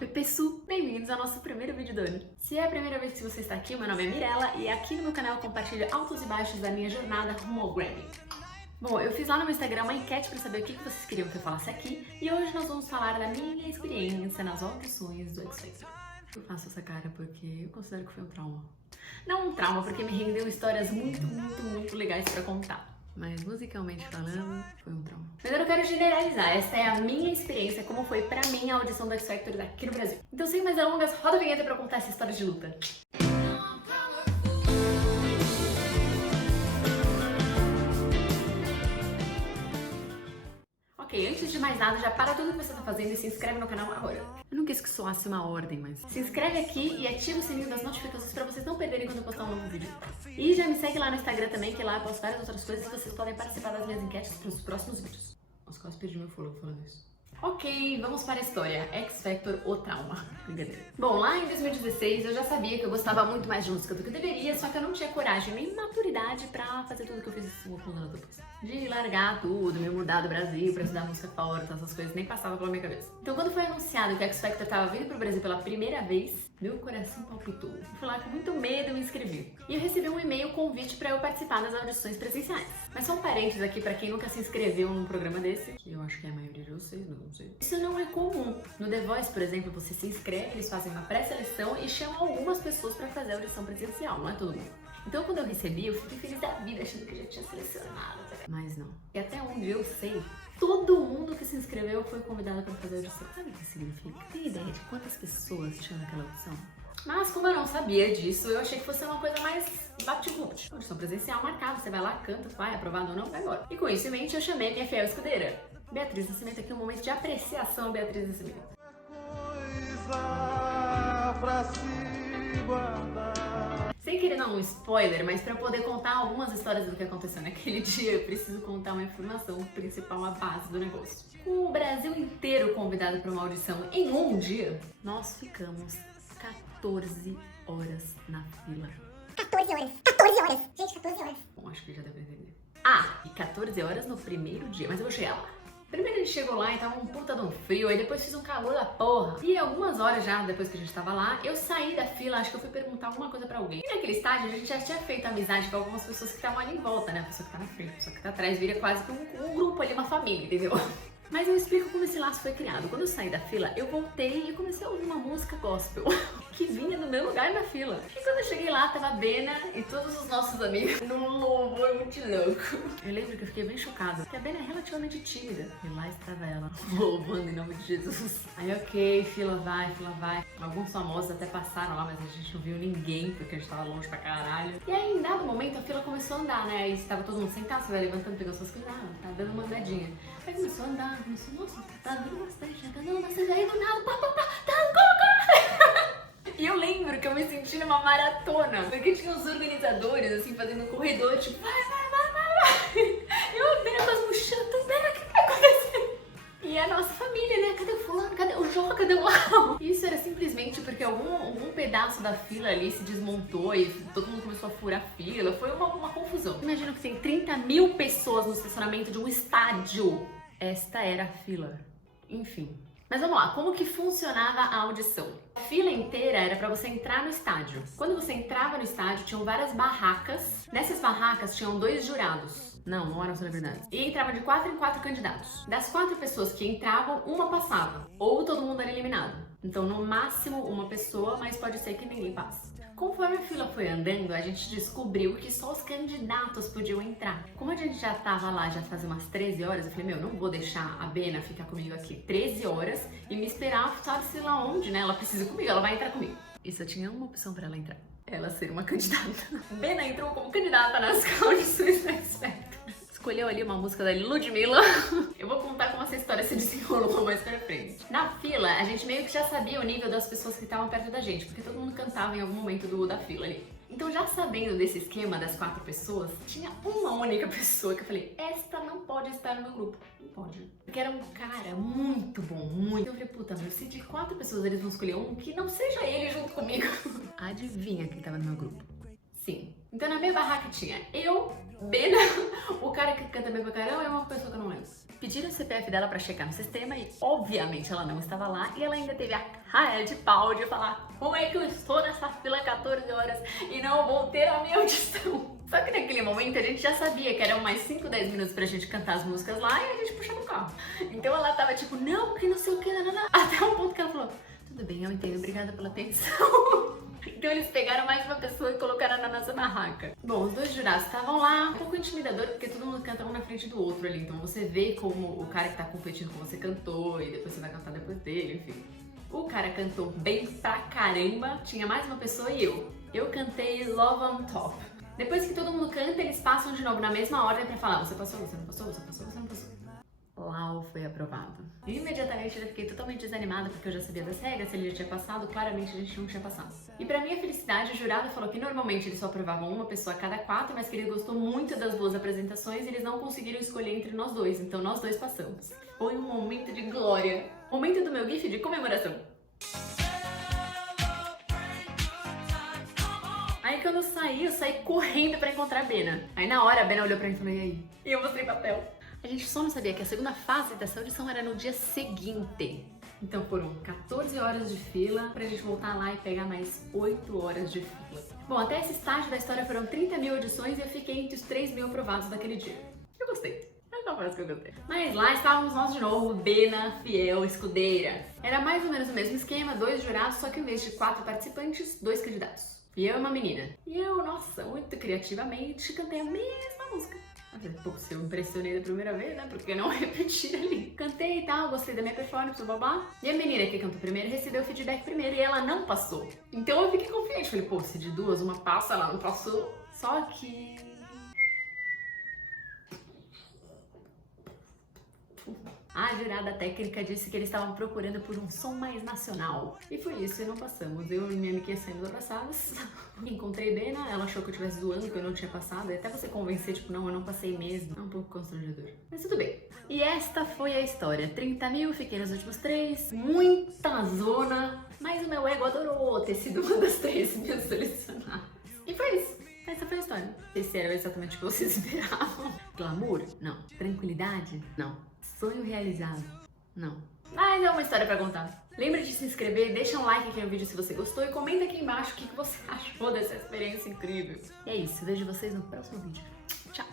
Oi pessoal, bem-vindos ao nosso primeiro vídeo do ano. Se é a primeira vez que você está aqui, meu nome é Mirella e aqui no meu canal eu compartilho altos e baixos da minha jornada rumo ao Grammy. Bom, eu fiz lá no meu Instagram uma enquete para saber o que vocês queriam que eu falasse aqui e hoje nós vamos falar da minha experiência nas audições do X Factor. Eu faço essa cara porque eu considero que foi um trauma. Não um trauma, porque me rendeu histórias muito legais para contar. Mas musicalmente falando, foi um trauma. Mas eu não quero generalizar, essa é a minha experiência, como foi pra mim a audição do X Factor daqui no Brasil. Então sem mais delongas, roda a vinheta pra contar essa história de luta. Ok, antes de mais nada, já para tudo que você tá fazendo e se inscreve no canal agora. Eu não quis que soasse uma ordem, mas se inscreve aqui e ativa o sininho das notificações pra vocês não perderem quando eu postar um novo vídeo. E já me segue lá no Instagram também, que lá eu posto várias outras coisas e vocês podem participar das minhas enquetes pros próximos vídeos. Nossa, quase perdi meu fôlego falando isso. Ok, vamos para a história. X Factor, o trauma. Brincadeira. Bom, lá em 2016 eu já sabia que eu gostava muito mais de música do que eu deveria, só que eu não tinha coragem nem maturidade pra fazer tudo que eu fiz um ano depois. De largar tudo, me mudar do Brasil pra estudar música fora, essas coisas nem passava pela minha cabeça. Então quando foi anunciado que o X Factor tava vindo pro Brasil pela primeira vez, meu coração palpitou. Eu fui lá com muito medo e me inscrevi. E eu recebi um e-mail convite pra eu participar das audições presenciais. Mas só um parênteses aqui pra quem nunca se inscreveu num programa desse, que eu acho que é a maioria de vocês, não sei. Isso não é comum. No The Voice, por exemplo, você se inscreve, eles fazem uma pré-seleção e chamam algumas pessoas pra fazer a audição presencial, não é todo mundo. Então quando eu recebi, eu fiquei feliz da vida, achando que já tinha selecionado. Mas não. E até onde eu sei, todo mundo que se inscreveu foi convidado para fazer a audição. Sabe o que significa? Tem ideia de quantas pessoas tinham naquela audição? Mas como eu não sabia disso, eu achei que fosse uma coisa mais bate-vupt. Audição presencial marcada, você vai lá, canta, vai, aprovado ou não, vai embora. E com isso em mente, eu chamei minha fiel escudeira, Beatriz Nascimento, aqui um momento de apreciação, Beatriz Nascimento. Coisa pra se guardar. Sem querer dar um spoiler, mas para poder contar algumas histórias do que aconteceu naquele dia, eu preciso contar uma informação principal, a base do negócio. Com o Brasil inteiro convidado para uma audição em um dia, nós ficamos 14 horas na fila. 14 horas. 14 horas. Gente, 14 horas. Bom, acho que já deu pra entender. Ah, e 14 horas no primeiro dia, mas eu vou chegar lá. Primeiro a gente chegou lá e tava um puta de um frio, aí depois fiz um calor da porra. E algumas horas já, depois que a gente tava lá, eu saí da fila, acho que eu fui perguntar alguma coisa pra alguém. E naquele estágio a gente já tinha feito amizade com algumas pessoas que estavam ali em volta, né? A pessoa que tá na frente, a pessoa que tá atrás, vira quase que um grupo ali, uma família, entendeu? Mas eu explico como esse laço foi criado. Quando eu saí da fila, eu voltei e comecei a ouvir uma música gospel que vinha do meu lugar na fila. E quando eu cheguei lá, tava a Bena e todos os nossos amigos num louvor muito louco. Eu lembro que eu fiquei bem chocada, porque a Bena é relativamente tímida. E lá estava ela, louvando em nome de Jesus. Aí, ok, fila vai. Alguns famosos até passaram lá, mas a gente não viu ninguém, porque a gente tava longe pra caralho. E aí, em dado momento, a fila começou a andar, né? Aí estava todo mundo sentado, você vai levantando, pegando suas coisas, tá dando uma andadinha. Aí começou a andar, nossa, tá vindo bastante, tá andando bastante, aí do nada, E eu lembro que eu me senti numa maratona, porque tinha os organizadores, assim, fazendo um corredor, tipo, vai. Eu vendo as mochilas, tô vendo o que tá acontecendo. E a nossa família, né, cadê o fulano, cadê o João, cadê o Lau? Isso era simplesmente porque algum pedaço da fila ali se desmontou e todo mundo começou a furar a fila, foi uma confusão. Imagina que tem 30 mil pessoas no estacionamento de um estádio. Esta era a fila. Enfim. Mas vamos lá, como que funcionava a audição? A fila inteira era para você entrar no estádio. Quando você entrava no estádio, tinham várias barracas. Nessas barracas tinham 2 jurados. Não eram celebridades. E entrava de 4 em 4 candidatos. Das 4 pessoas que entravam, uma passava. Ou todo mundo era eliminado. Então, no máximo, uma pessoa, mas pode ser que ninguém passe. Conforme a fila foi andando, a gente descobriu que só os candidatos podiam entrar. Como a gente já tava lá, já fazia umas 13 horas, eu falei, não vou deixar a Bena ficar comigo aqui 13 horas e me esperar, sabe-se lá onde, né? Ela precisa comigo, ela vai entrar comigo. E só tinha uma opção pra ela entrar. Ela ser uma candidata. Bena entrou como candidata nas audições da X Factor. Escolheu ali uma música da Ludmilla. Eu vou contar como essa história se desenrolou mais pra frente. Na fila, a gente meio que já sabia o nível das pessoas que estavam perto da gente, porque todo mundo cantava em algum momento da fila ali. Então, já sabendo desse esquema das 4 pessoas, tinha uma única pessoa que eu falei, esta não pode estar no meu grupo. Não pode. Porque era um cara muito bom, muito. Eu falei, puta, mas se de 4 pessoas eles vão escolher um, que não seja ele junto comigo. Adivinha quem tava no meu grupo? Sim. Então, na minha barraca tinha eu, Bena, o cara que canta bem pra caramba e uma pessoa que eu não lembro. pediram o CPF dela pra checar no sistema e, obviamente, ela não estava lá e ela ainda teve a cara de pau de falar: como é que eu estou nessa fila 14 horas e não vou ter a minha audição? Só que naquele momento a gente já sabia que eram mais 5, 10 minutos pra gente cantar as músicas lá e a gente puxava o carro. Então ela tava tipo, não, que não sei o que, até um ponto que ela falou: tudo bem, eu entendo, obrigada pela atenção. Então eles pegaram mais uma pessoa e colocaram na nossa barraca. Bom, os dois jurados estavam lá, um pouco intimidador, porque todo mundo canta um na frente do outro ali. Então você vê como o cara que tá competindo com você cantou e depois você vai cantar depois dele, enfim. O cara cantou bem pra caramba, tinha mais uma pessoa e eu. Eu cantei Love on Top. Depois que todo mundo canta, eles passam de novo na mesma ordem pra falar: você passou, você não passou, você passou, você não passou. Lau foi aprovado. E imediatamente eu fiquei totalmente desanimada porque eu já sabia das regras, se ele já tinha passado, claramente a gente não tinha passado. E pra minha felicidade, o jurado falou que normalmente eles só aprovavam uma pessoa a cada 4, mas que ele gostou muito das duas apresentações e eles não conseguiram escolher entre nós dois, então nós dois passamos. Foi um momento de glória. Momento do meu gif de comemoração. Aí quando eu saí correndo pra encontrar a Bena. Aí na hora a Bena olhou pra mim e falou: e aí? E eu mostrei papel. A gente só não sabia que a segunda fase dessa audição era no dia seguinte. Então foram 14 horas de fila pra gente voltar lá e pegar mais 8 horas de fila. Bom, até esse estágio da história foram 30 mil audições e eu fiquei entre os 3 mil aprovados daquele dia. Eu gostei. Eu confesso que eu gostei. Mas lá estávamos nós de novo, Bena, Fiel, Escudeira. Era mais ou menos o mesmo esquema, 2 jurados, só que em vez de 4 participantes, 2 candidatos. E eu e uma menina. E eu, nossa, muito criativamente, cantei a mesma música. Pouco se eu impressionei da primeira vez, né? Porque não repetir ali. Cantei e tal, gostei da minha performance, blá. E a menina que cantou primeiro recebeu o feedback primeiro e ela não passou. Então eu fiquei confiante. Falei, pô, se de 2 uma passa, ela não passou. Só que... a jurada técnica disse que eles estavam procurando por um som mais nacional. E foi isso, e não passamos. Eu e minha amiga sendo abraçadas. Encontrei Bena, ela achou que eu estivesse zoando, que eu não tinha passado. E até você convencer, tipo, não, eu não passei mesmo. É um pouco constrangedor. Mas tudo bem. E esta foi a história. 30 mil, fiquei nos últimos 3. Muita zona. Mas o meu ego adorou ter sido uma das 3 mil selecionadas. E foi isso. Essa foi a história. Não sei se era exatamente o que vocês esperavam. Glamour? Não. Tranquilidade? Não. Sonho realizado? Não. Mas é uma história pra contar. Lembra de se inscrever, deixa um like aqui no vídeo se você gostou e comenta aqui embaixo o que você achou dessa experiência incrível. E é isso, vejo vocês no próximo vídeo. Tchau!